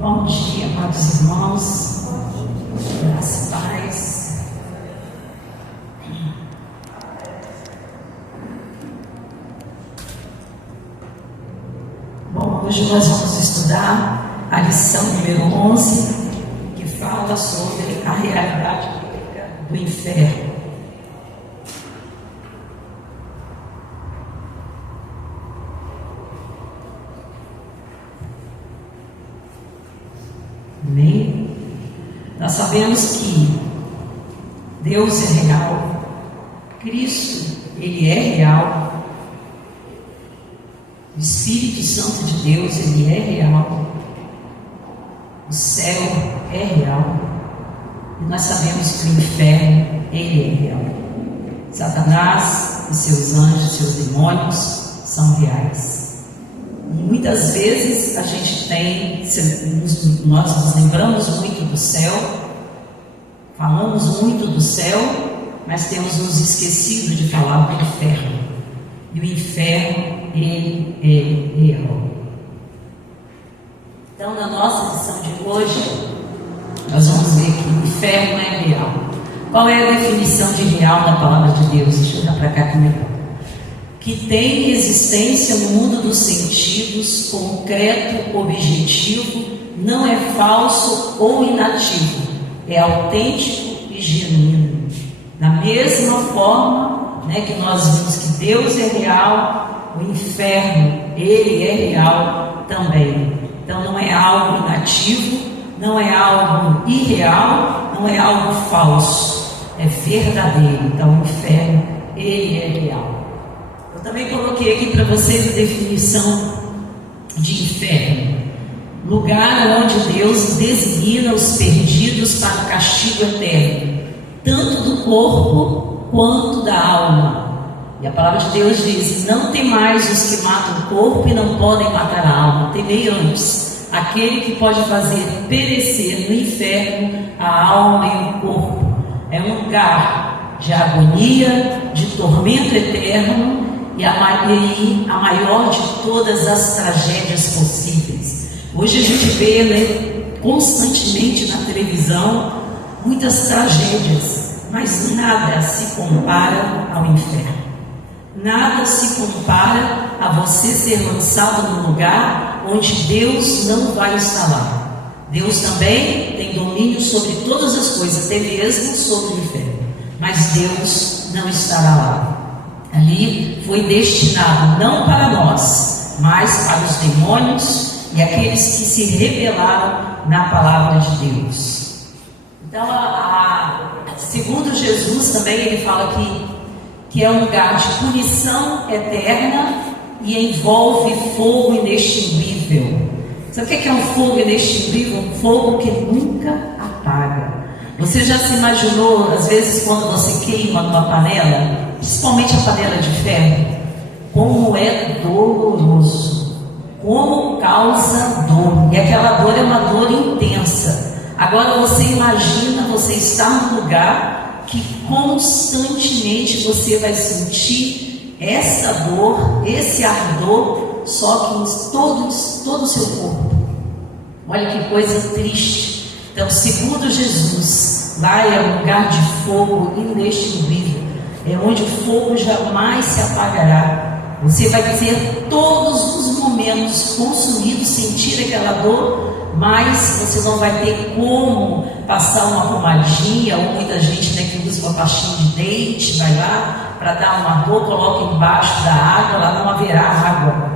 Bom dia, amados irmãos. Graça e paz. Bom, hoje nós vamos estudar a lição número 11, que fala sobre a realidade do inferno. Amém? Nós sabemos que Deus é real, Cristo, Ele é real, o Espírito Santo de Deus, Ele é real, o céu é real, e nós sabemos que o inferno, Ele é real. Satanás e seus anjos, seus demônios são reais. E muitas vezes a gente nós nos lembramos muito do céu, falamos muito do céu, mas temos nos esquecido de falar do inferno. E o inferno, ele é real. Então, na nossa lição de hoje, nós vamos ver que o inferno é real. Qual é a definição de real na palavra de Deus? Deixa eu dar para cá comigo. Que tem existência no mundo dos sentidos, concreto, objetivo, não é falso ou inativo, é autêntico e genuíno. Da mesma forma, que nós vimos que Deus é real, o inferno, ele é real também. Então não é algo inativo, não é algo irreal, não é algo falso, é verdadeiro. Então o inferno, ele é real. Eu também coloquei aqui para vocês a definição de inferno: lugar onde Deus designa os perdidos para o castigo eterno, tanto do corpo quanto da alma. E a palavra de Deus diz: não temais os que matam o corpo e não podem matar a alma, temei antes aquele que pode fazer perecer no inferno a alma e o corpo. É um lugar de agonia, de tormento eterno, e a maior de todas as tragédias possíveis. Hoje a gente vê constantemente na televisão muitas tragédias, mas nada se compara ao inferno. Nada se compara a você ser lançado num lugar onde Deus não vai estar lá. Deus também tem domínio sobre todas as coisas, até mesmo sobre o inferno, mas Deus não estará lá. Ali foi destinado não para nós, mas para os demônios e aqueles que se rebelaram na palavra de Deus. Então, segundo Jesus também, ele fala que é um lugar de punição eterna e envolve fogo inextinguível. Sabe o que é um fogo inextinguível? Um fogo que nunca apaga. Você já se imaginou, às vezes, quando você queima numa panela, principalmente a panela de ferro, como é doloroso, como causa dor, e aquela dor é uma dor intensa. Agora você imagina você estar num lugar que constantemente você vai sentir essa dor, esse ardor, só que em todo o seu corpo. Olha que coisa triste. Então, segundo Jesus, lá é um lugar de fogo inextinguível, é onde o fogo jamais se apagará. Você vai ter todos os momentos consumidos, sentir aquela dor, mas você não vai ter como passar uma pomadinha, ou muita gente que usa uma pastinha de dente, vai lá para dar uma dor, coloca embaixo da água, lá não haverá água,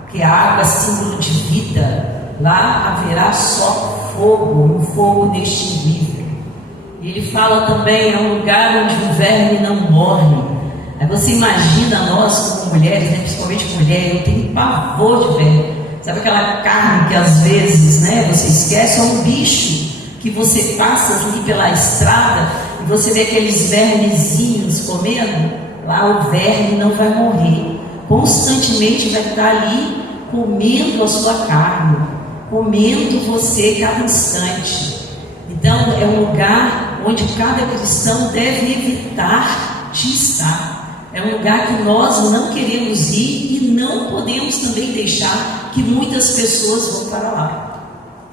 porque a água é símbolo de vida, lá haverá só fogo, um fogo inextinguível. E ele fala também, é um lugar onde o verme não morre. Aí você imagina nós como mulheres, principalmente mulher, eu tenho pavor de verme. Sabe aquela carne que às vezes você esquece? É um bicho que você passa ali pela estrada e você vê aqueles vermezinhos comendo. Lá o verme não vai morrer, constantemente vai estar ali comendo a sua carne, comendo você cada instante. Então é um lugar onde cada cristão deve evitar de estar. É um lugar que nós não queremos ir e não podemos também deixar que muitas pessoas vão para lá.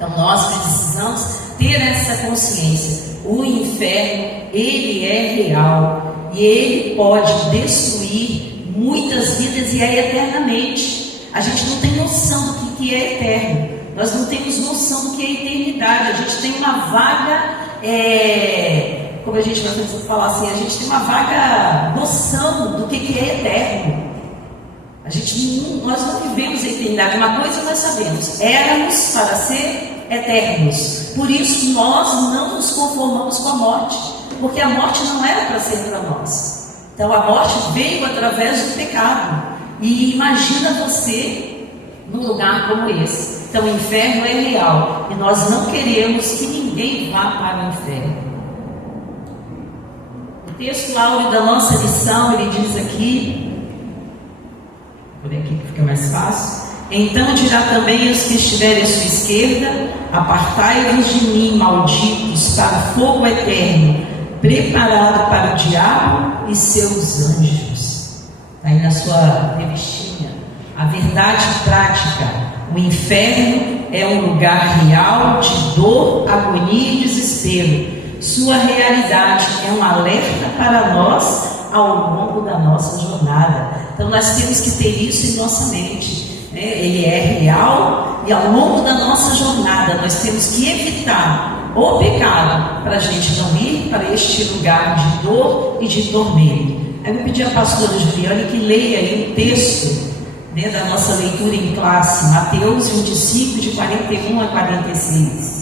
Então nós precisamos ter essa consciência. O inferno, ele é real e ele pode destruir muitas vidas e é eternamente. A gente não tem noção do que é eterno. Nós não temos noção do que é eternidade. A gente tem uma vaga, como a gente vai falar assim, a gente tem uma vaga noção do que é eterno. Nós não vivemos a eternidade. Uma coisa nós sabemos: éramos para ser eternos. Por isso nós não nos conformamos com a morte, porque a morte não era para ser para nós. Então a morte veio através do pecado. E imagina você num lugar como esse. Então o inferno é real e nós não queremos que ninguém vá para o inferno. O texto áureo da nossa lição, ele diz aqui, por aqui que fica mais fácil: então dirá também aos que estiverem à sua esquerda: apartai-vos de mim, malditos, para o fogo eterno, preparado para o diabo e seus anjos. Está aí na sua revistinha. A verdade prática: o inferno é um lugar real de dor, agonia e desespero. Sua realidade é um alerta para nós ao longo da nossa jornada. Então nós temos que ter isso em nossa mente, né? Ele é real e ao longo da nossa jornada nós temos que evitar o pecado para a gente não ir para este lugar de dor e de tormento. Eu vou pedir à pastora Juliane que leia aí o texto, né, da nossa leitura em classe, Mateus 25, de 41 a 46.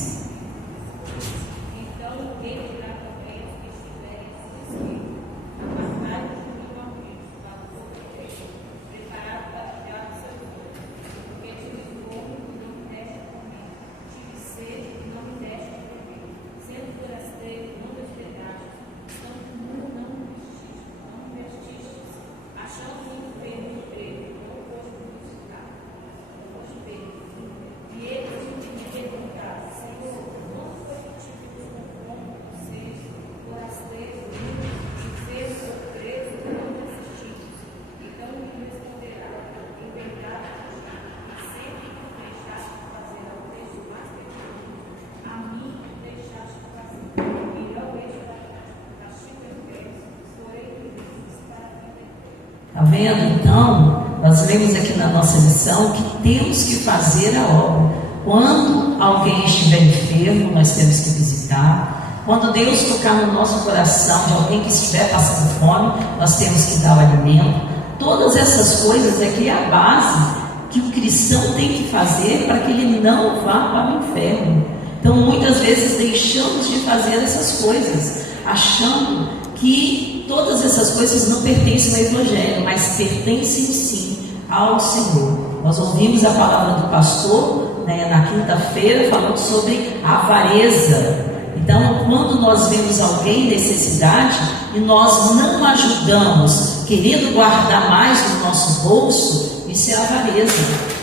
Está vendo? Então, nós lemos aqui na nossa lição que temos que fazer a obra. Quando alguém estiver enfermo, nós temos que visitar. Quando Deus tocar no nosso coração de alguém que estiver passando fome, nós temos que dar o alimento. Todas essas coisas aqui é a base que o cristão tem que fazer para que ele não vá para o inferno. Então, muitas vezes deixamos de fazer essas coisas, achando que todas essas coisas não pertencem ao Evangelho, mas pertencem sim ao Senhor. Nós ouvimos a palavra do pastor, né, na quinta-feira, falando sobre a avareza. Então, quando nós vemos alguém em necessidade e nós não ajudamos, querendo guardar mais no nosso bolso, isso é avareza.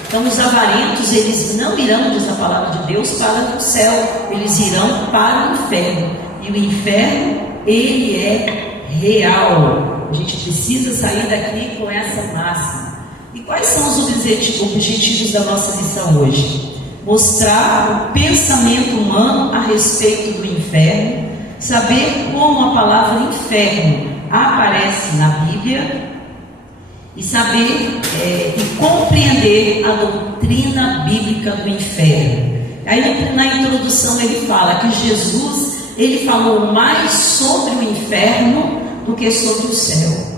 Então, os avarentos, eles não irão, diz a palavra de Deus, para o céu, eles irão para o inferno. E o inferno, ele é real. A gente precisa sair daqui com essa máxima. E quais são os objetivos da nossa lição hoje? Mostrar o pensamento humano a respeito do inferno, saber como a palavra inferno aparece na Bíblia e saber e compreender a doutrina bíblica do inferno. Aí na introdução ele fala que Jesus, ele falou mais sobre o inferno do que sobre o céu.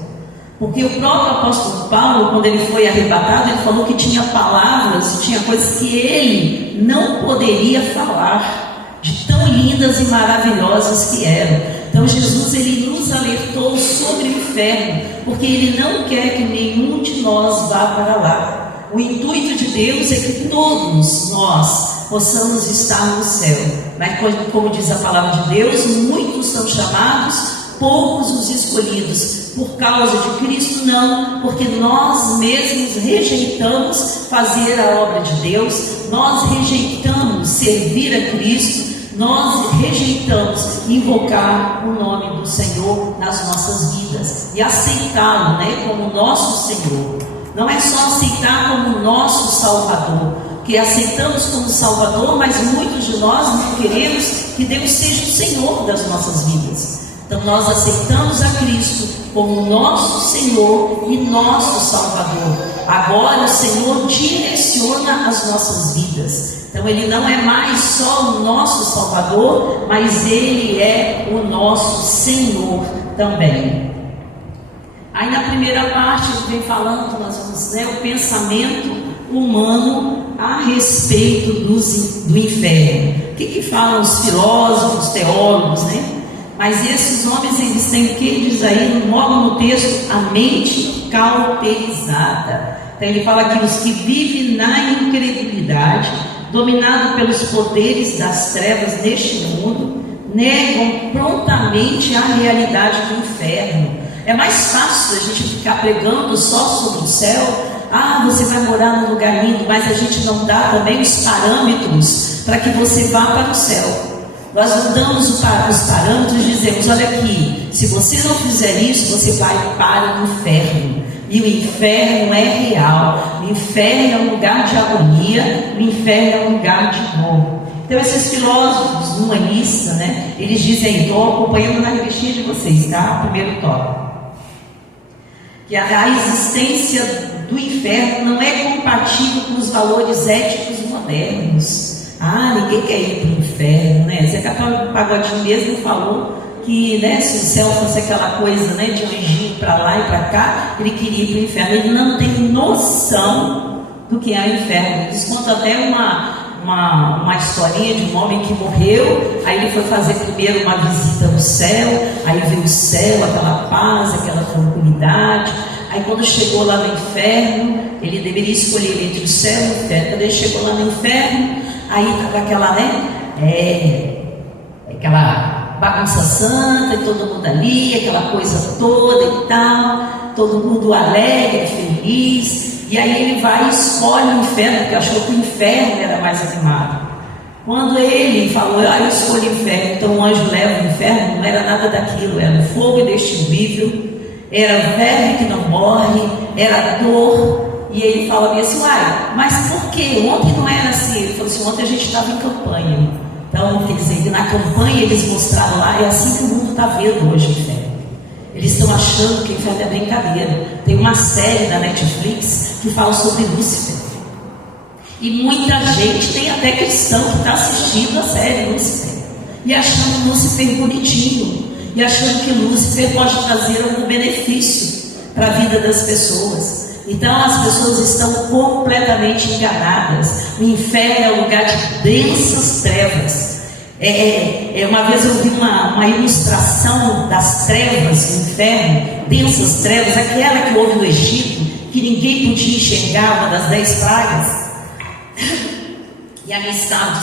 Porque o próprio apóstolo Paulo, quando ele foi arrebatado, ele falou que tinha palavras, tinha coisas que ele não poderia falar, de tão lindas e maravilhosas que eram. Então Jesus, ele nos alertou sobre o inferno, porque ele não quer que nenhum de nós vá para lá. O intuito de Deus é que todos nós possamos estar no céu. Mas como diz a palavra de Deus, muitos são chamados, poucos os escolhidos. Por causa de Cristo, não, porque nós mesmos rejeitamos fazer a obra de Deus, nós rejeitamos servir a Cristo, nós rejeitamos invocar o nome do Senhor nas nossas vidas e aceitá-lo, né, como nosso Senhor. Não é só aceitar como nosso Salvador, que aceitamos como Salvador, mas muitos de nós não queremos que Deus seja o Senhor das nossas vidas. Então nós aceitamos a Cristo como nosso Senhor e nosso Salvador. Agora o Senhor direciona as nossas vidas. Então Ele não é mais só o nosso Salvador, mas Ele é o nosso Senhor também. Aí na primeira parte ele vem falando, nós vamos, o pensamento humano a respeito do inferno. O que falam os filósofos, teólogos, Mas esses homens, eles têm o que diz aí, logo no texto, a mente cauterizada. Então ele fala que os que vivem na incredulidade, dominados pelos poderes das trevas deste mundo, negam prontamente a realidade do inferno. É mais fácil a gente ficar pregando só sobre o céu. Você vai morar num lugar lindo, mas a gente não dá também os parâmetros para que você vá para o céu. Nós não damos os parâmetros e dizemos, olha aqui, se você não fizer isso, você vai para o inferno. E o inferno é real. O inferno é um lugar de agonia, o inferno é um lugar de dor. Então esses filósofos humanistas, eles dizem, estou acompanhando na revistinha de vocês, tá? O primeiro tópico. Que a existência do inferno não é compatível com os valores éticos modernos. Ninguém quer ir para o inferno, Zé Católico Pagodinho mesmo falou que, se o céu fosse aquela coisa, de anjinho para lá e para cá, ele queria ir para o inferno. Ele não tem noção do que é o inferno. Eles contam até uma historinha de um homem que morreu, aí ele foi fazer primeiro uma visita no céu, aí veio o céu, aquela paz, aquela tranquilidade. Aí quando chegou lá no inferno, ele deveria escolher entre o céu e o inferno. Quando ele chegou lá no inferno, aí estava aquela, aquela bagunça santa, e todo mundo ali, aquela coisa toda e tal, todo mundo alegre, feliz. E aí ele vai e escolhe o inferno, porque achou que o inferno era mais animado. Quando ele falou, eu escolho o inferno, então o anjo leva o inferno, não era nada daquilo, era fogo inextinguível, era verme que não morre, era dor. E ele fala assim, mas por quê? Ontem não era assim. Ele falou assim, ontem a gente estava em campanha. Então, quer dizer, que na campanha eles mostraram lá, é assim que o mundo está vendo hoje o inferno. Eles estão achando que o inferno é brincadeira. Tem uma série da Netflix que fala sobre Lúcifer. E muita gente, tem até cristão que está assistindo a série Lúcifer e achando Lúcifer bonitinho, e achando que Lúcifer pode trazer algum benefício para a vida das pessoas. Então as pessoas estão completamente enganadas. O inferno é um lugar de densas trevas. Uma vez eu vi uma ilustração das trevas do inferno, densas trevas, aquela que houve no Egito, que ninguém podia enxergar, uma das 10 pragas. E ali estava,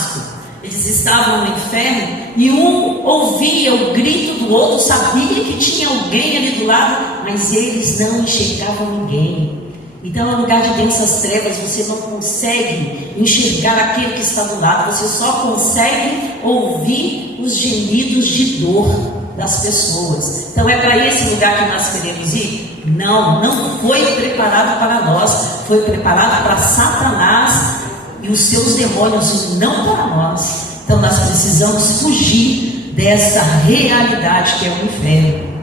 eles estavam no inferno, e um ouvia o grito do outro, sabia que tinha alguém ali do lado, mas eles não enxergavam ninguém. Então é um lugar de densas trevas, você não consegue enxergar aquele que está do lado, você só consegue ouvir os gemidos de dor das pessoas. Então é para esse lugar que nós queremos ir? Não foi preparado para nós, foi preparado para Satanás e os seus demônios, e não para nós. Então nós precisamos fugir dessa realidade que é o inferno.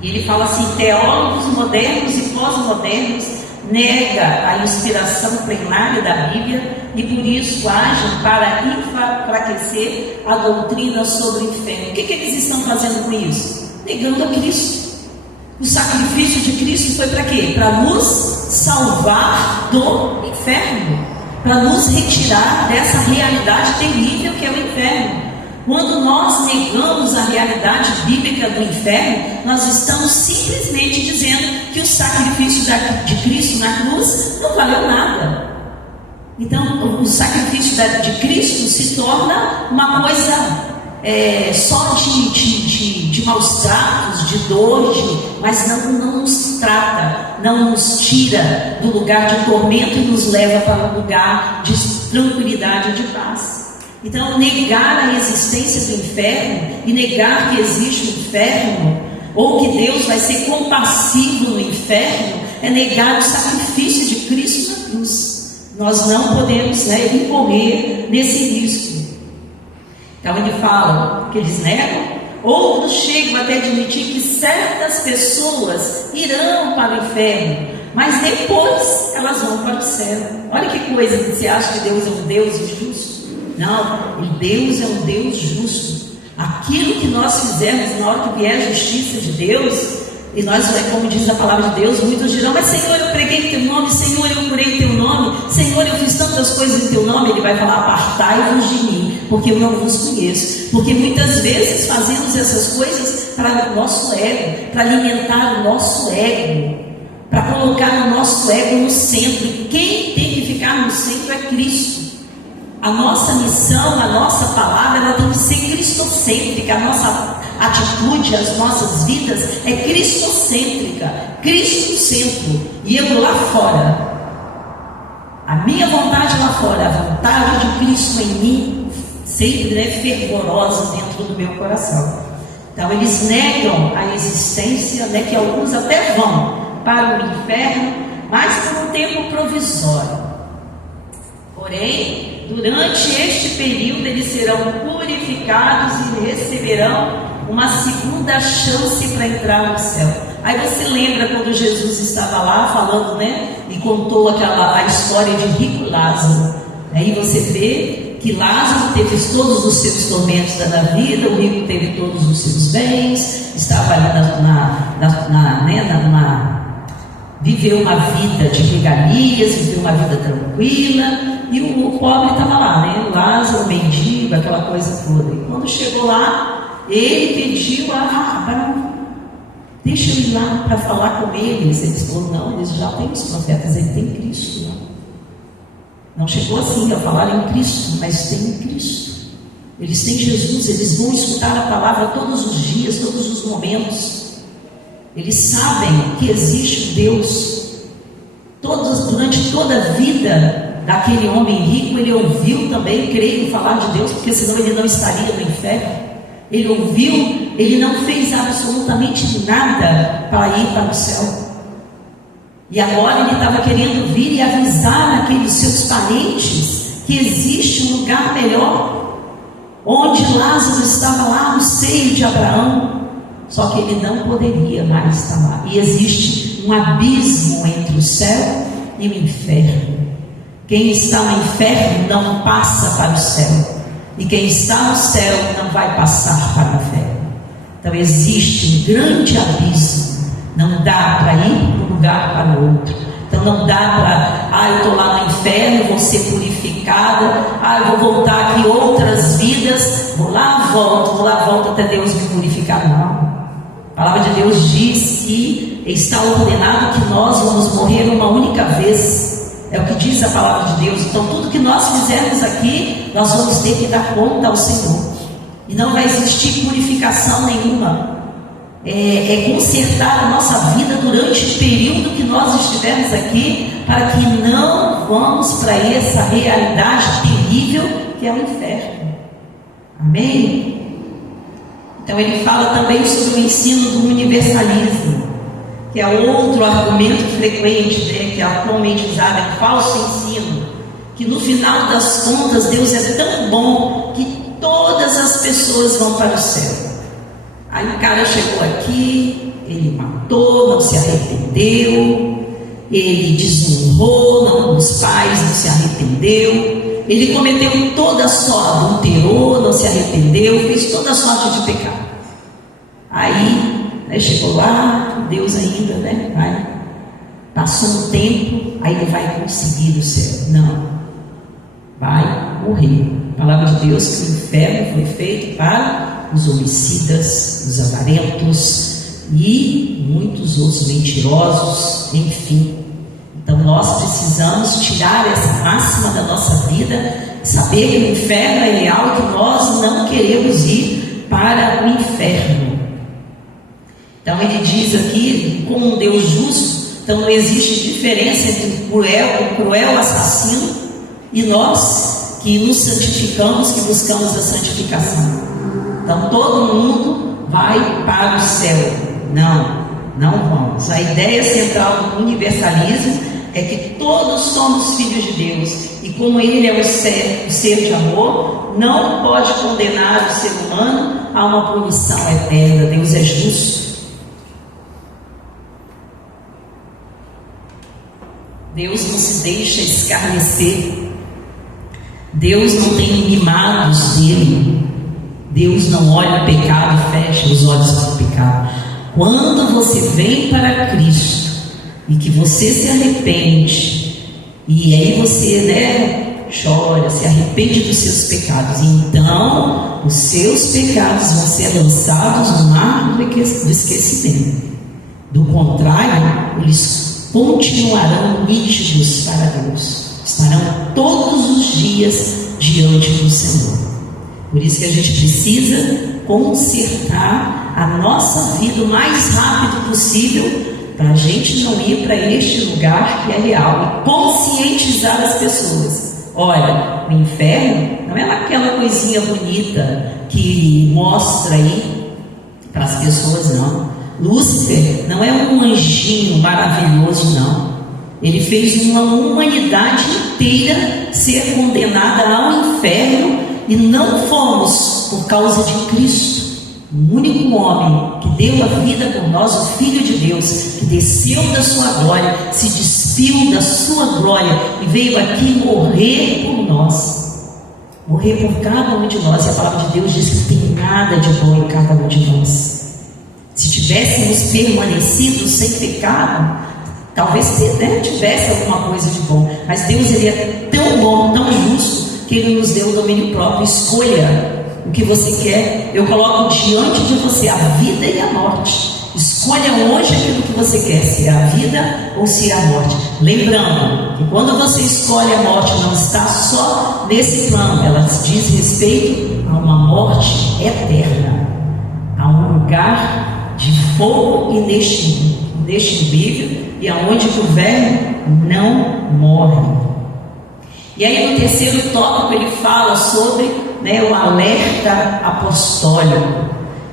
E ele fala assim, teólogos modernos e pós-modernos negam a inspiração plenária da Bíblia e por isso agem para enfraquecer a doutrina sobre o inferno. O que eles estão fazendo com isso? Negando a Cristo. O sacrifício de Cristo foi para quê? Para nos salvar do inferno, para nos retirar dessa realidade terrível que é o inferno. Quando nós negamos a realidade bíblica do inferno, nós estamos simplesmente dizendo que o sacrifício de Cristo na cruz não valeu nada. Então o sacrifício de Cristo se torna uma coisa só de maus tratos, de dor, mas não nos trata, não nos tira do lugar de tormento e nos leva para um lugar de tranquilidade e de paz. Então negar a existência do inferno e negar que existe o inferno, ou que Deus vai ser compassivo no inferno, é negar o sacrifício de Cristo na cruz. Nós não podemos, incorrer nesse risco. Então ele fala que eles negam. Outros chegam até admitir que certas pessoas irão para o inferno, mas depois elas vão para o céu. Olha que coisa, você acha que Deus é um Deus injusto? Não, Deus é um Deus justo. Aquilo que nós fizermos na hora que vier a justiça de Deus, e nós, como diz a palavra de Deus, muitos dirão: mas Senhor, eu preguei em teu nome, Senhor, eu curei em teu nome, Senhor, eu fiz tantas coisas em teu nome. Ele vai falar: apartai-vos de mim, porque eu não vos conheço. Porque muitas vezes fazemos essas coisas para o nosso ego, para alimentar o nosso ego, para colocar o nosso ego no centro. E quem tem que ficar no centro é Cristo. A nossa missão, a nossa palavra, ela tem que ser cristocêntrica. A nossa atitude, as nossas vidas é cristocêntrica, Cristo centro. E eu lá fora, a minha vontade lá fora, a vontade de Cristo em mim, sempre fervorosa dentro do meu coração. Então eles negam a existência, que alguns até vão para o inferno, mas por um tempo provisório. Porém, durante este período eles serão purificados e receberão uma segunda chance para entrar no céu. Aí você lembra quando Jesus estava lá falando, e contou a história de rico Lázaro. Aí você vê que Lázaro teve todos os seus tormentos da vida, o rico teve todos os seus bens, estava ali viveu uma vida de regalias, viveu uma vida tranquila, e o pobre estava lá, Lázaro, mendigo, aquela coisa toda. E quando chegou lá, ele pediu: deixa eu ir lá para falar com eles. Eles falaram: não, eles já têm os profetas, ele tem Cristo. Não chegou assim a falar em Cristo, mas tem Cristo. Eles têm Jesus, eles vão escutar a palavra todos os dias, todos os momentos. Eles sabem que existe um Deus. Durante toda a vida daquele homem rico, ele ouviu também, creio, falar de Deus, porque senão ele não estaria no inferno. Ele ouviu, ele não fez absolutamente nada para ir para o céu. E agora ele estava querendo vir e avisar aqueles seus parentes que existe um lugar melhor, onde Lázaro estava lá no seio de Abraão. Só que ele não poderia mais estar lá. E existe um abismo entre o céu e o inferno. Quem está no inferno não passa para o céu, e quem está no céu não vai passar para o inferno. Então existe um grande abismo. Não dá para ir de um lugar para o outro. Então não dá para, eu estou lá no inferno, vou ser purificada, eu vou voltar aqui outras vidas, vou lá, volto até Deus me purificar. Não. A palavra de Deus diz que está ordenado que nós vamos morrer uma única vez. É o que diz a palavra de Deus. Então tudo que nós fizermos aqui, nós vamos ter que dar conta ao Senhor. E não vai existir purificação nenhuma. É consertar a nossa vida durante o período que nós estivermos aqui, para que não vamos para essa realidade terrível que é o inferno. Amém? Então ele fala também sobre o ensino do universalismo, que é outro argumento frequente, que é atualmente usado, é falso ensino, que no final das contas Deus é tão bom que todas as pessoas vão para o céu. Aí o cara chegou aqui, ele matou, não se arrependeu, ele desonrou os pais, não se arrependeu, ele cometeu toda sorte, adulterou, não se arrependeu, fez toda sorte de pecado. Aí chegou lá, Deus ainda, passou um tempo, aí ele vai conseguir o céu. Não, vai morrer. A palavra de Deus que o inferno foi feito para os homicidas, os avarentos e muitos outros mentirosos, enfim. Então nós precisamos tirar essa máxima da nossa vida, saber que o inferno é real e que nós não queremos ir para o inferno. Então ele diz aqui, como um Deus justo, então não existe diferença entre o cruel assassino e nós que nos santificamos, que buscamos a santificação. Então todo mundo vai para o céu. Não vamos. A ideia central do universalismo é que todos somos filhos de Deus, e como Ele é o ser de amor, não pode condenar o ser humano a uma punição eterna. Deus é justo. Deus não se deixa escarnecer. Deus não tem mimados dele. Deus não olha o pecado e fecha os olhos para o pecado. Quando você vem para Cristo e que você se arrepende, e aí você chora, se arrepende dos seus pecados, então os seus pecados vão ser lançados no mar do esquecimento. Do contrário, eles continuarão nítidos para Deus, estarão todos os dias diante do Senhor. Por isso que a gente precisa consertar a nossa vida o mais rápido possível, para a gente não ir para este lugar que é real, e conscientizar as pessoas. Olha, o inferno não é aquela coisinha bonita que mostra aí para as pessoas, não. Lúcifer não é um anjinho maravilhoso, não. Ele fez uma humanidade inteira ser condenada ao inferno, e não fomos por causa de Cristo, o único homem que deu a vida por nós, o Filho de Deus, que desceu da sua glória, se despiu da sua glória e veio aqui morrer por nós, morrer por cada um de nós. E a palavra de Deus diz que não tem nada de bom em cada um de nós. Se tivéssemos permanecido sem pecado, talvez tivesse alguma coisa de bom, mas Deus, ele é tão bom, tão justo, que Ele nos deu o domínio próprio. Escolha o que você quer. Eu coloco diante de você a vida e a morte. Escolha hoje aquilo que você quer, se é a vida ou se é a morte. Lembrando que quando você escolhe a morte, não está só nesse plano, ela diz respeito a uma morte eterna, a um lugar de fogo inextinguível, e aonde o velho não morre. E aí no terceiro tópico ele fala sobre o alerta apostólico.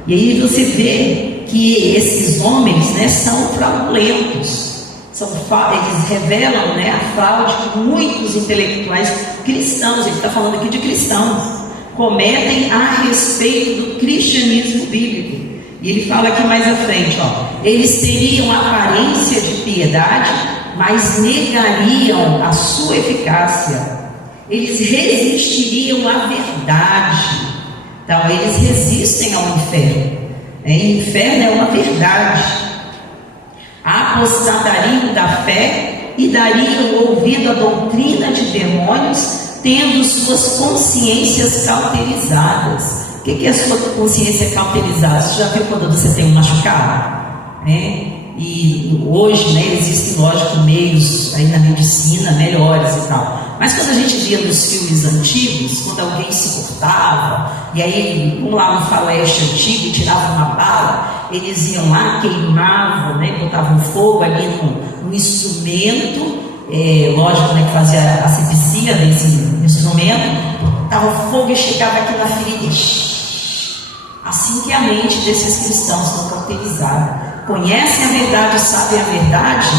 E aí você vê que esses homens são fraudulentos. Eles revelam a fraude que muitos intelectuais cristãos, ele está falando aqui de cristãos, cometem a respeito do cristianismo bíblico. E ele fala aqui mais à frente, eles teriam aparência de piedade, mas negariam a sua eficácia. Eles resistiriam à verdade. Então eles resistem ao inferno. O inferno é uma verdade. Apostatariam da fé e dariam ouvido à doutrina de demônios, tendo suas consciências cauterizadas. O que é a sua consciência cauterizada? Você já viu quando você tem um machucado? E hoje existem, lógico, meios aí na medicina melhores e tal. Mas quando a gente via nos filmes antigos, quando alguém se cortava, e aí vamos lá no faroeste antigo e tiravam uma bala, eles iam lá, queimavam, botavam fogo ali no instrumento, lógico, que fazia asepsia desse instrumento, botava fogo e chegava aqui na ferida. Assim que a mente desses cristãos estão cauterizada. Conhecem a verdade, sabem a verdade,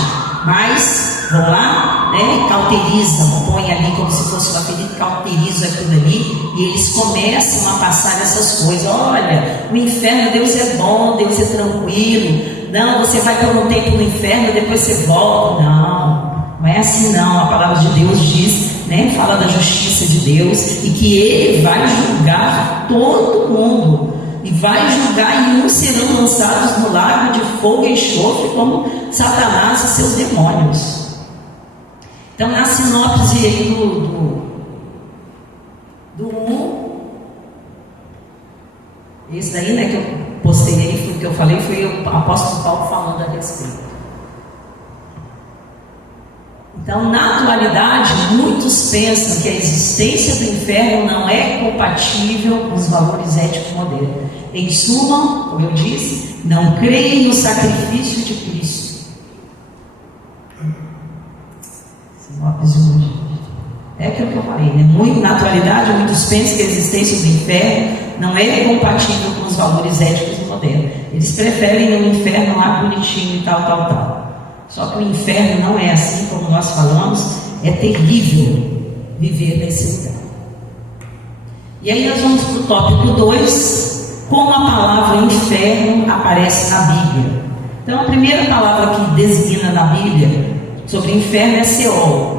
mas vão lá, cauterizam, põem ali como se fosse uma ferida, cauterizam aquilo ali, e eles começam a passar essas coisas. Olha, o inferno, Deus é bom, Deus é tranquilo. Não, você vai por um tempo no inferno, depois você volta. Não é assim não. A palavra de Deus diz, fala da justiça de Deus, e que Ele vai julgar todo mundo. E vai julgar, e uns serão lançados no lago de fogo e enxofre, como Satanás e seus demônios. Então, na sinopse aí do 1, esse daí, que eu postei aí, foi o que eu falei, foi o apóstolo Paulo falando a respeito. Então, na atualidade, muitos pensam que a existência do inferno não é compatível com os valores éticos modernos. Em suma, como eu disse, não creem no sacrifício de Cristo. É aquilo que eu falei, na atualidade, muitos pensam que a existência do inferno não é compatível com os valores éticos modernos. Eles preferem no inferno lá bonitinho e tal. Só que o inferno não é assim como nós falamos, é terrível viver nesse lugar. E aí nós vamos para o tópico 2, como a palavra inferno aparece na Bíblia. Então a primeira palavra que designa na Bíblia sobre inferno é Seol,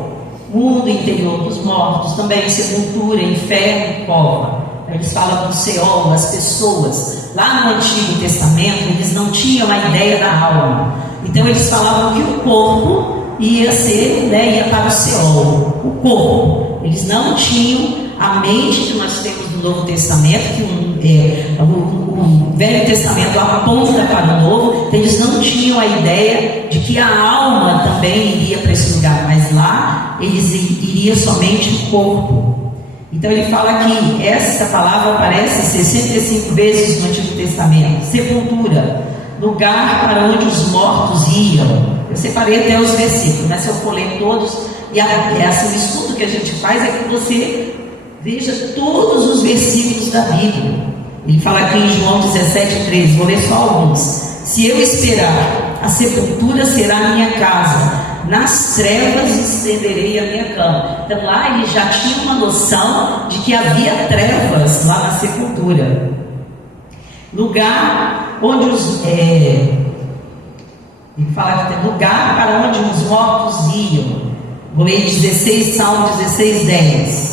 mundo interior dos mortos, também sepultura, inferno, cova. Eles falam do Seol, as pessoas. Lá no Antigo Testamento eles não tinham a ideia da alma. Então eles falavam que o corpo ia ser, ia para o Seol, o corpo. Eles não tinham a mente que nós temos no Novo Testamento, que o Velho Testamento aponta para o Novo. Então eles não tinham a ideia de que a alma também iria para esse lugar, mas lá eles iria somente o corpo. Então ele fala que essa palavra aparece 65 vezes no Antigo Testamento. Sepultura, lugar para onde os mortos iam. Eu separei até os versículos, mas se eu for ler todos, e assim, o estudo que a gente faz é que você veja todos os versículos da Bíblia. Ele fala aqui em João 17,13, vou ler só alguns. Se eu esperar, a sepultura será a minha casa, nas trevas estenderei a minha cama. Então lá ele já tinha uma noção de que havia trevas lá na sepultura. Lugar onde ele fala que tem lugar para onde os mortos iam. Vou ler 16, Salmo 16, 10.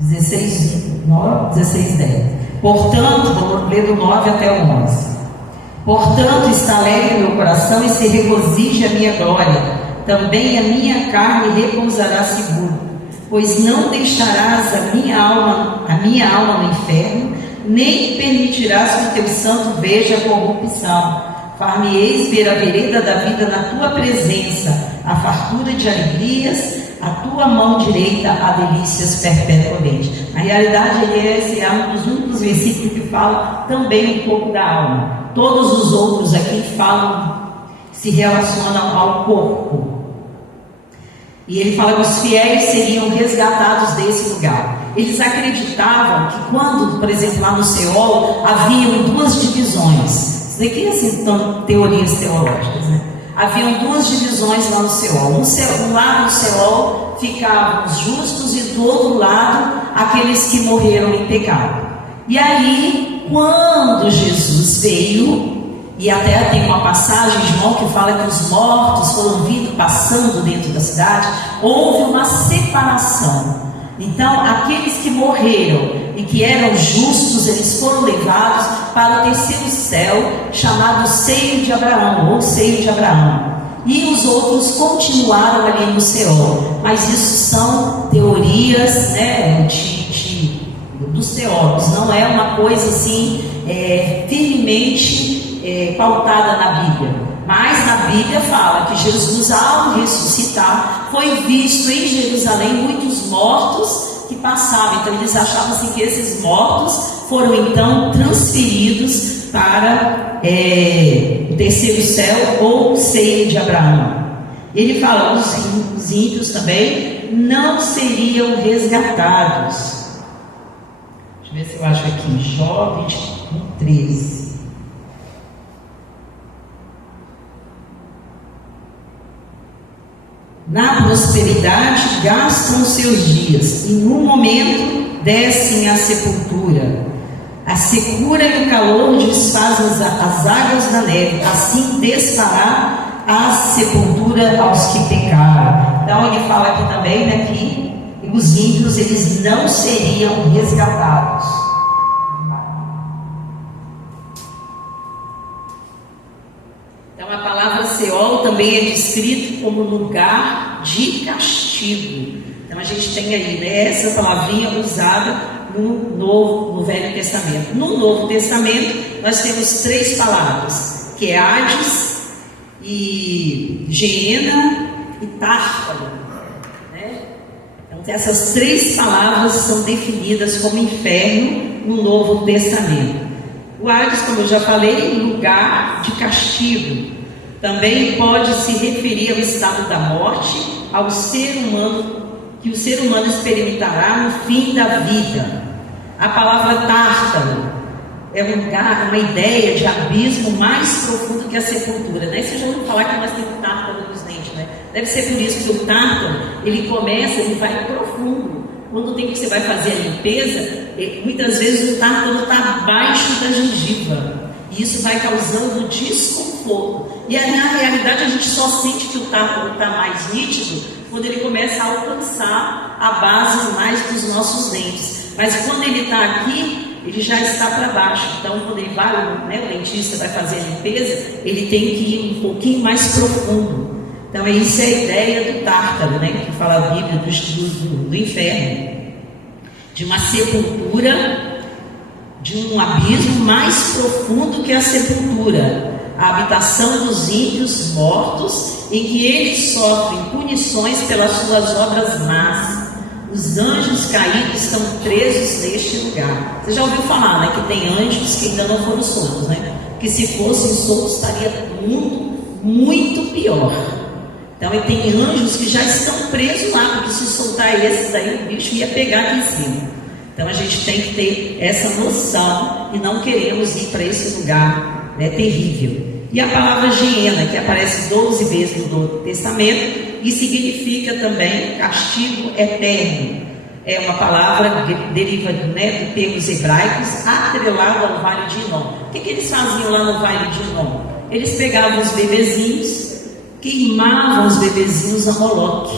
16, 10. Portanto, vou ler do 9 até o 11. Portanto, está alegre meu coração e se regozija a minha glória. Também a minha carne repousará seguro, pois não deixarás a minha alma no inferno, nem permitirás que o teu santo veja a corrupção. Far-me-eis ver a vereda da vida na tua presença, a fartura de alegrias, a tua mão direita há delícias perpetuamente. Na realidade, esse é um dos únicos versículos que fala também um pouco da alma. Todos os outros aqui se relacionam ao corpo. E ele fala que os fiéis seriam resgatados desse lugar. Eles acreditavam que quando, por exemplo, lá no Seol, haviam duas divisões. Isso daqui são teorias teológicas, né? Haviam duas divisões lá no Seol. Um lado do Seol ficavam os justos e do outro lado aqueles que morreram em pecado. E aí, quando Jesus veio, e até tem uma passagem de João que fala que os mortos foram vindo passando dentro da cidade, houve uma separação. Então, aqueles que morreram e que eram justos, eles foram levados para o terceiro céu, chamado Seio de Abraão, ou Seio de Abraão. E os outros continuaram ali no Seol. Mas isso são teorias, dos teólogos. Não é uma coisa assim, firmemente pautada na Bíblia. Mas na Bíblia fala que Jesus, ao ressuscitar, foi visto em Jerusalém muitos mortos que passavam. Então eles achavam assim que esses mortos foram então transferidos para o terceiro céu ou Seio de Abraão. Ele fala que os ímpios também não seriam resgatados. Deixa eu ver se eu acho aqui, Jó 21:13. Na prosperidade gastam os seus dias, e num momento descem à sepultura. A secura e o calor desfazem as águas da neve, assim desfará a sepultura aos que pecaram. Então ele fala aqui também, que os ímpios eles não seriam resgatados. Então a palavra Seol também é descrito como lugar de castigo. Então a gente tem aí, essa palavrinha usada no Velho Testamento. No Novo Testamento nós temos 3 palavras, que é Hades, e Geena e Tártaro, Então essas 3 palavras são definidas como inferno no Novo Testamento. O Hades, como eu já falei, lugar de castigo. Também pode se referir ao estado da morte, ao ser humano, que o ser humano experimentará no fim da vida. A palavra Tártaro é um lugar, uma ideia de abismo mais profundo que a sepultura, né? Você já ouviu falar que nós temos tártaro nos dentes, né? Deve ser por isso que o tártaro, ele começa, ele vai profundo. Quando o tempo que você vai fazer a limpeza, muitas vezes o tártaro está abaixo da gengiva. E isso vai causando desconforto. E na realidade a gente só sente que o tártaro está mais nítido quando ele começa a alcançar a base mais dos nossos dentes. Mas quando ele está aqui, ele já está para baixo. Então quando ele vai, né, o dentista vai fazer a limpeza, ele tem que ir um pouquinho mais profundo. Então isso é a ideia do tártaro, né, que fala a Bíblia do inferno, de uma sepultura, de um abismo mais profundo que a sepultura, a habitação dos ímpios mortos, em que eles sofrem punições pelas suas obras más. Os anjos caídos estão presos neste lugar. Você já ouviu falar, né, que tem anjos que ainda não foram soltos, né? Que se fossem soltos estaria muito pior. Então tem anjos que já estão presos lá, porque se soltar esses aí, o bicho ia pegar aqui em cima. Então a gente tem que ter essa noção e não queremos ir para esse lugar, né, terrível. E a palavra Geena, que aparece 12 vezes no Novo Testamento, e significa também castigo eterno. É uma palavra que deriva, né, de termos hebraicos, atrelada ao Vale de Inom. O que eles faziam lá no Vale de Inom? Eles pegavam os bebezinhos, queimavam os bebezinhos a Moloque.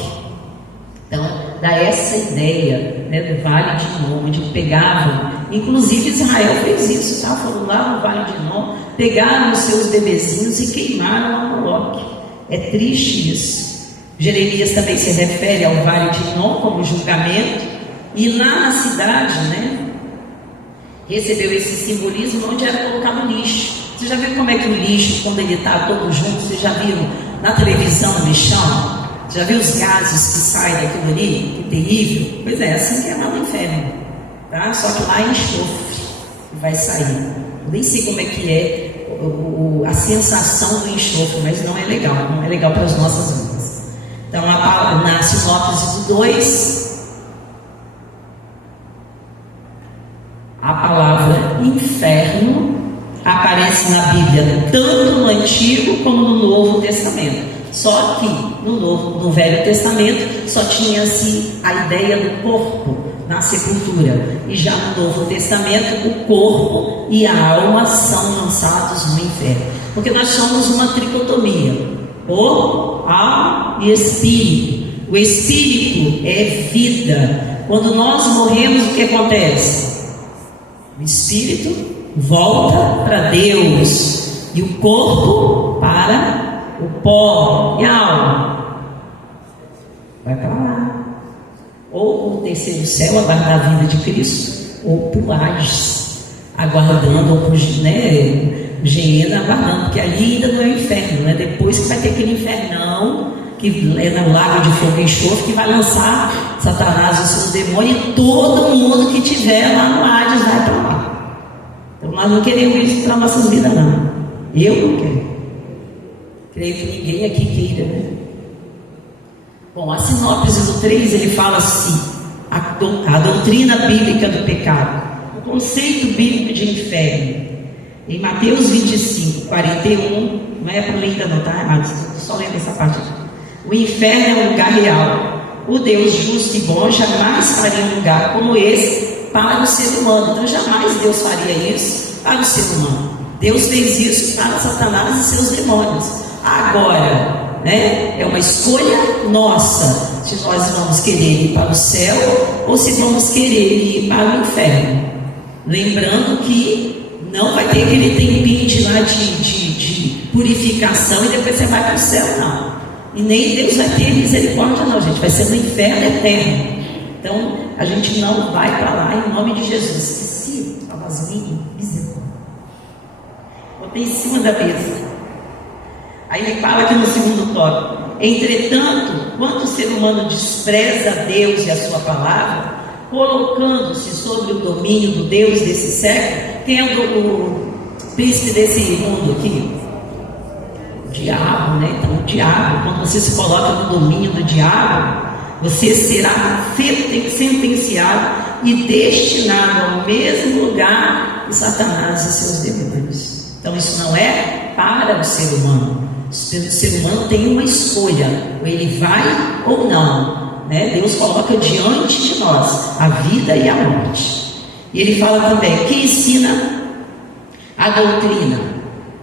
Então dá essa ideia, né, do Vale de Inom, onde pegavam, inclusive Israel fez isso, tá? Foram lá no Vale de Inom, pegaram os seus bebezinhos e queimaram a Moloque. É triste isso. Jeremias também se refere ao Vale de Inom como julgamento, e lá na cidade, né, recebeu esse simbolismo onde era colocado lixo. Você já viu como é que o lixo, quando ele está todo junto, vocês já viram na televisão o lixão? Já viu os gases que saem daquilo ali? Que terrível. Pois é, assim que é lá no inferno, tá? Só que lá é enxofre e vai sair. Eu nem sei como é que é a sensação do enxofre, mas não é legal para as nossas vidas. Então na sinopse do 2, a palavra inferno aparece na Bíblia tanto no Antigo como no Novo Testamento. Só que no Velho Testamento só tinha-se a ideia do corpo na sepultura, e já no Novo Testamento o corpo e a alma são lançados no inferno, porque nós somos uma tricotomia: corpo, alma e espírito. O espírito é vida. Quando nós morremos, o que acontece? O espírito volta para Deus e o corpo para o pó, e a alma vai para lá, ou o terceiro céu, aguardar a vinda de Cristo, ou para o Hades, aguardando, ou para o Geena, aguardando, porque ali ainda não é o inferno, né? Depois que vai ter aquele infernão, que é no lago de fogo e enxofre, que vai lançar Satanás e os seus demônios, e todo mundo que tiver lá no Hades vai para lá. Então nós não queremos isso para nossas vidas, não. Eu não quero. Creio que ninguém aqui queira, né? Bom, a sinopse do 3, ele fala assim: a doutrina bíblica do pecado, o conceito bíblico de inferno. Em Mateus 25, 41, não é para ler ainda não, tá, amados? Só lendo essa parte aqui. O inferno é um lugar real. O Deus justo e bom jamais faria um lugar como esse para o ser humano. Então jamais Deus faria isso para o ser humano. Deus fez isso para Satanás e seus demônios. Agora, né, é uma escolha nossa se nós vamos querer ir para o céu ou se vamos querer ir para o inferno. Lembrando que não vai ter aquele tempinho de lá de purificação e depois você vai para o céu, não. E nem Deus vai ter misericórdia, não, gente. Vai ser no inferno eterno. Então a gente não vai para lá em nome de Jesus. Esqueci a vasilhinha, misericórdia. Botei em cima da mesa. Aí ele fala aqui no segundo tópico: entretanto, quando o ser humano despreza Deus e a sua palavra, colocando-se sobre o domínio do Deus desse século, quem é o príncipe desse mundo aqui? O diabo, né? Então o diabo, quando você se coloca no domínio do diabo, você será sentenciado e destinado ao mesmo lugar e Satanás e seus demônios. Então isso não é para o ser humano. O ser humano tem uma escolha, ou ele vai ou não, né? Deus coloca diante de nós a vida e a morte. E ele fala também que ensina a doutrina,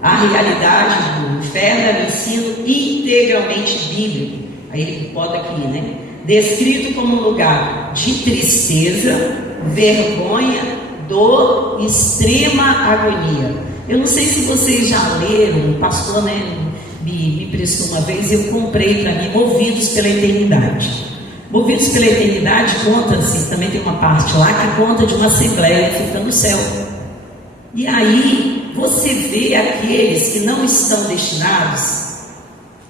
a realidade do inferno é um ensino integralmente bíblico. Aí ele bota aqui, né? Descrito como um lugar de tristeza, vergonha, dor e extrema agonia. Eu não sei se vocês já leram, o pastor, né, me prestou uma vez, eu comprei para mim Movidos pela Eternidade. Movidos pela Eternidade conta-se, também tem uma parte lá que conta de uma assembleia que fica no céu. E aí você vê aqueles que não estão destinados,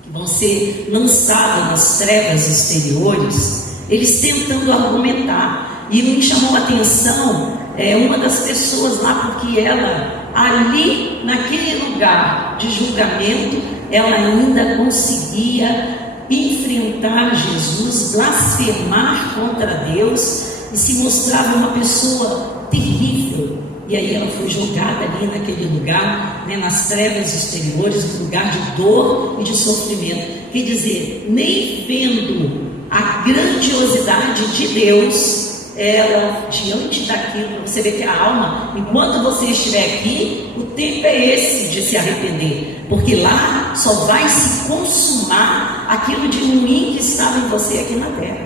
que vão ser lançados nas trevas exteriores, eles tentando argumentar. E me chamou a atenção uma das pessoas lá, porque ela, ali naquele lugar de julgamento, ela ainda conseguia enfrentar Jesus, blasfemar contra Deus e se mostrava uma pessoa terrível. E aí ela foi jogada ali naquele lugar, né, nas trevas exteriores, no lugar de dor e de sofrimento. Quer dizer, nem vendo a grandiosidade de Deus, ela, diante daquilo, você vê que a alma, enquanto você estiver aqui, o tempo é esse de se arrepender, porque lá só vai se consumar aquilo de ruim que estava em você aqui na terra.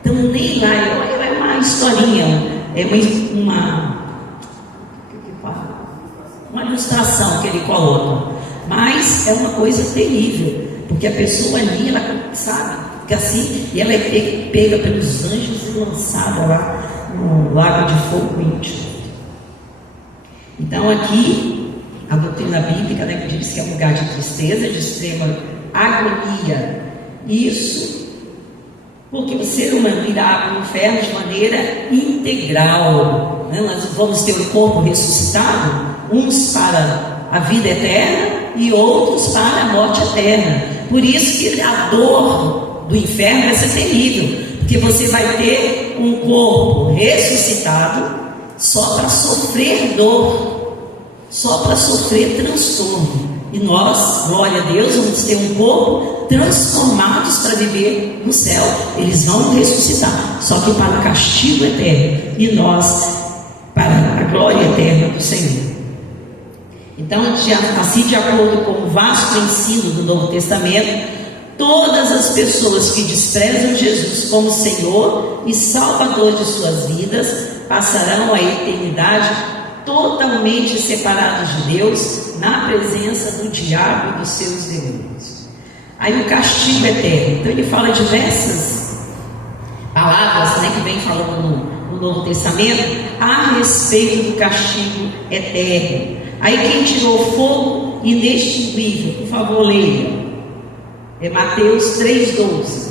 Então nem lá, é uma historinha, é uma ilustração que ele coloca, mas é uma coisa terrível, porque a pessoa ali, ela sabe, fica assim, e ela é pega pelos anjos e lançada lá no lago de fogo íntimo. Então aqui, a doutrina bíblica, né, que diz que é um lugar de tristeza, de extrema agonia. Isso porque o ser humano irá para o inferno de maneira integral, né? Nós vamos ter o corpo ressuscitado, uns para a vida eterna e outros para a morte eterna. Por isso que a dor do inferno vai ser terrível, porque você vai ter um corpo ressuscitado só para sofrer dor, só para sofrer transtorno. E nós, glória a Deus, vamos ter um corpo transformados para viver no céu. Eles vão ressuscitar, só que para o castigo eterno, e nós para a glória eterna do Senhor. Então, assim, de acordo com o vasto ensino do Novo Testamento, todas as pessoas que desprezam Jesus como Senhor e Salvador de suas vidas passarão a eternidade totalmente separados de Deus, na presença do diabo e dos seus demônios. Aí o castigo eterno. Então ele fala diversas palavras, né, que vem falando no Novo Testamento a respeito do castigo eterno. Aí quem tirou fogo inextinguível, por favor, leia. É Mateus 3,12.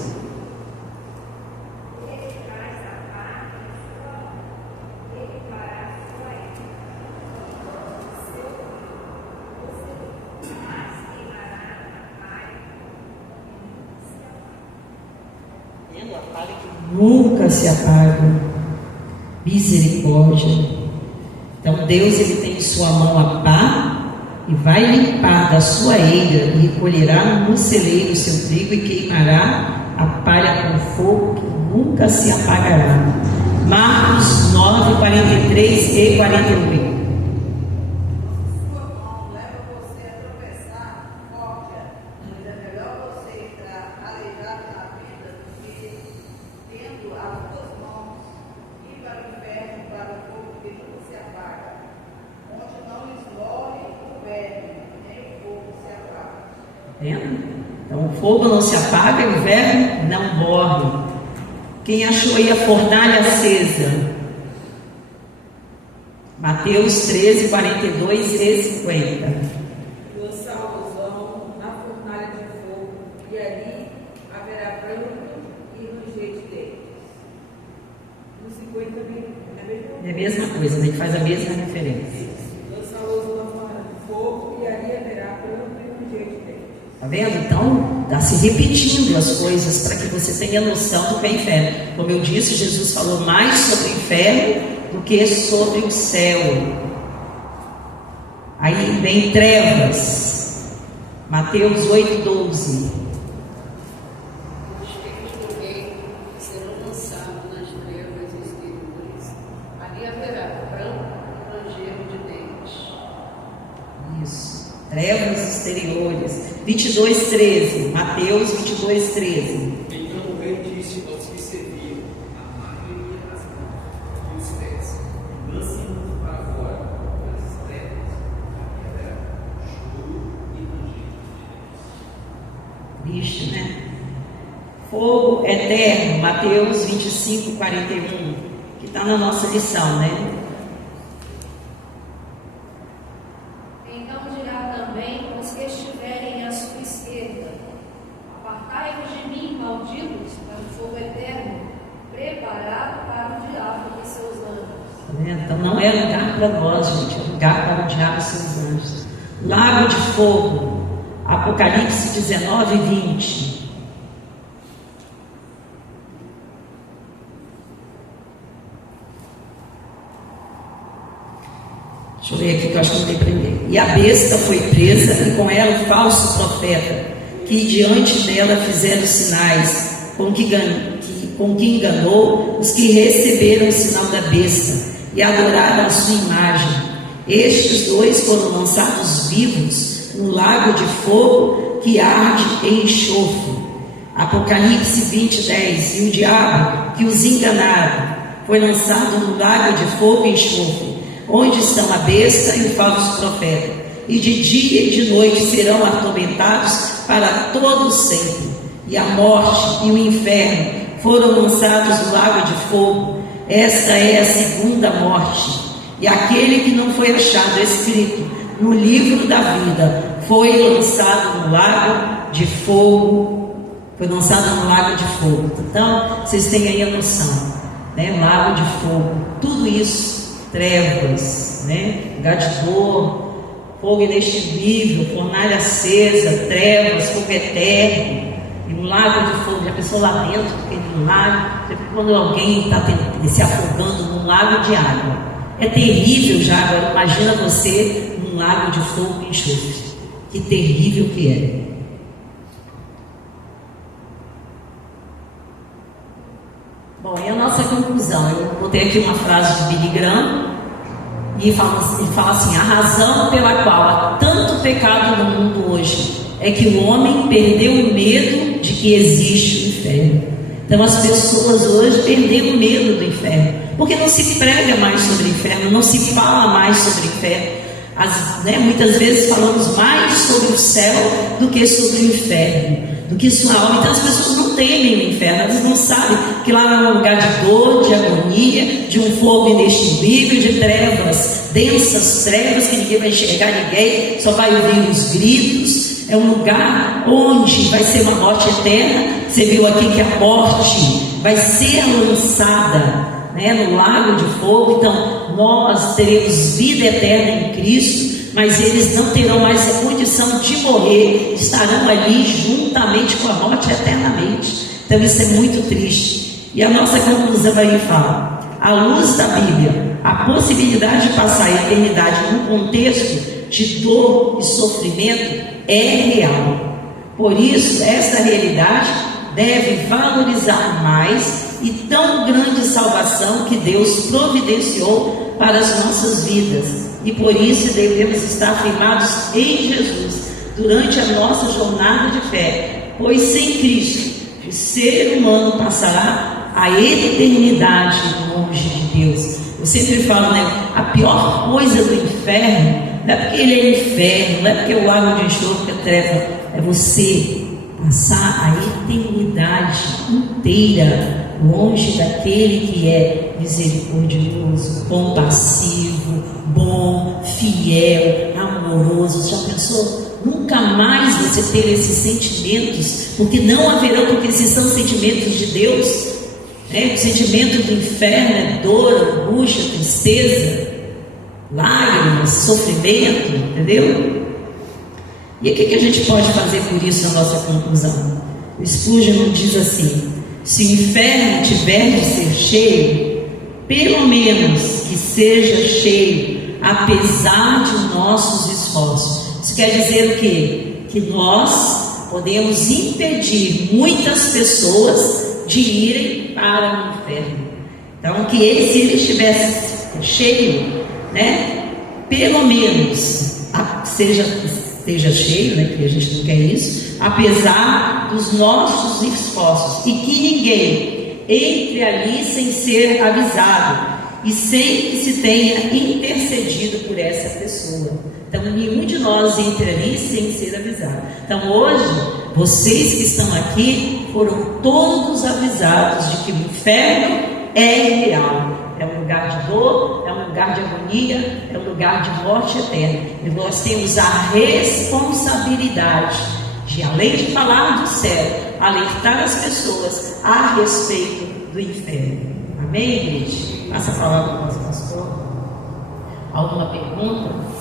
Nunca se apaga. Misericórdia. Então Deus, ele tem em sua mão a pá e vai limpar da sua eira e recolherá no celeiro o seu trigo e queimará a palha com fogo que nunca se apagará. Marcos 9, 43 e 48. Então o fogo não se apaga e o verme não morre. Quem achou aí a fornalha acesa? Mateus 13, 42 e 50. Lançá-los-ão na fornalha de fogo, e ali haverá pranto e ranger de dentes. No 50 é a mesma coisa, né? Que faz a mesma referência. Lançá-los na fornalha de fogo, e ali haverá pranto e ranger de dentes. Está vendo? Então, está se repetindo as coisas para que você tenha noção do que é inferno. Como eu disse, Jesus falou mais sobre o inferno do que sobre o céu. Aí vem trevas, Mateus 8:12. Os filhos do rei serão lançados nas trevas exteriores. Ali haverá pranto e ranger de dentes. Isso, trevas exteriores. 22:13, Mateus 22:13. Então o rei disse aos que serviam: amarrem-lhe as mãos e os pés, lancem-nos para fora das trevas, aqui haverá choro e ranger de dentes. Triste, né? Fogo eterno, Mateus 25:41, que está na nossa lição, né? Então dirá também aos que estiverem à sua esquerda: apartai-vos de mim, malditos, para o fogo eterno, preparado para o diabo e seus anjos. Tá vendo? Então não é lugar para nós, gente, é lugar para o diabo e seus anjos. Lago de fogo, Apocalipse 19:20. Deixa eu ver aqui que eu acho que não tem prender. E a besta foi presa, e com ela o falso profeta, que diante dela fizeram sinais, com que enganou os que receberam o sinal da besta e adoraram a sua imagem. Estes dois foram lançados vivos no lago de fogo que arde em enxofre. Apocalipse 20:10. E o diabo que os enganaram foi lançado no lago de fogo e enxofre, onde estão a besta e o falso profeta, e de dia e de noite serão atormentados para todo sempre. E a morte e o inferno foram lançados no lago de fogo. Esta é a segunda morte. E aquele que não foi achado escrito no livro da vida foi lançado no lago de fogo. Foi lançado no lago de fogo. Então, vocês têm aí a noção, né? Lago de fogo. Tudo isso, trevas, né? Lugar de dor, fogo inextinguível, fornalha acesa, trevas, fogo eterno. E um lago de fogo, já pensou lá dentro, aquele lago, sempre quando alguém está se afogando num lago de água, é terrível já. Agora imagina você num lago de fogo e enxofre, que terrível que é. Bom, e a nossa conclusão? Eu botei aqui uma frase de Billy Graham, e ele fala assim: a razão pela qual há tanto pecado no mundo hoje é que o homem perdeu o medo de que existe o inferno. Então as pessoas hoje perderam o medo do inferno, porque não se prega mais sobre o inferno, não se fala mais sobre o inferno. Muitas vezes falamos mais sobre o céu do que sobre o inferno, do que sua alma. Então as pessoas não temem o inferno, elas não sabem que lá é um lugar de dor, de agonia, de um fogo inextinguível, de trevas, densas trevas que ninguém vai enxergar ninguém, só vai ouvir os gritos. É um lugar onde vai ser uma morte eterna. Você viu aqui que a morte vai ser lançada, né, no lago de fogo. Então nós teremos vida eterna em Cristo, mas eles não terão mais a condição de morrer, estarão ali juntamente com a morte eternamente. Então isso é muito triste. E a nossa conclusão aí fala: à luz da Bíblia, a possibilidade de passar a eternidade num contexto de dor e sofrimento é real. Por isso, essa realidade deve valorizar mais e tão grande salvação que Deus providenciou para as nossas vidas. E por isso devemos estar firmados em Jesus durante a nossa jornada de fé, pois sem Cristo o ser humano passará a eternidade longe de Deus. Eu sempre falo, né? A pior coisa do inferno não é porque ele é inferno, não é porque o lago de enxofre é treva, é você passar a eternidade inteira longe daquele que é misericordioso, compassivo, bom, fiel, amoroso. Já pensou? Nunca mais você ter esses sentimentos, porque não haverão, porque esses são sentimentos de Deus. O sentimento do inferno é dor, angústia, tristeza, lágrimas, sofrimento, entendeu? E o que a gente pode fazer por isso na nossa conclusão? O Spurgeon diz assim: se o inferno tiver de ser cheio, pelo menos que seja cheio apesar de nossos esforços. Isso quer dizer o quê? Que nós podemos impedir muitas pessoas de irem para o inferno. Então, que ele, se ele estivesse cheio, né, pelo menos esteja cheio, né, que a gente não quer isso, apesar dos nossos esforços, e que ninguém entre ali sem ser avisado e sem que se tenha intercedido por essa pessoa. Então, nenhum de nós entra ali sem ser avisado. Então, hoje, vocês que estão aqui foram todos avisados de que o inferno é real. É um lugar de dor, é um lugar de agonia, é um lugar de morte eterna. E nós temos a responsabilidade de, além de falar do céu, alertar as pessoas a respeito do inferno. Amém, igreja? Passa a palavra para o nosso pastor. Alguma pergunta?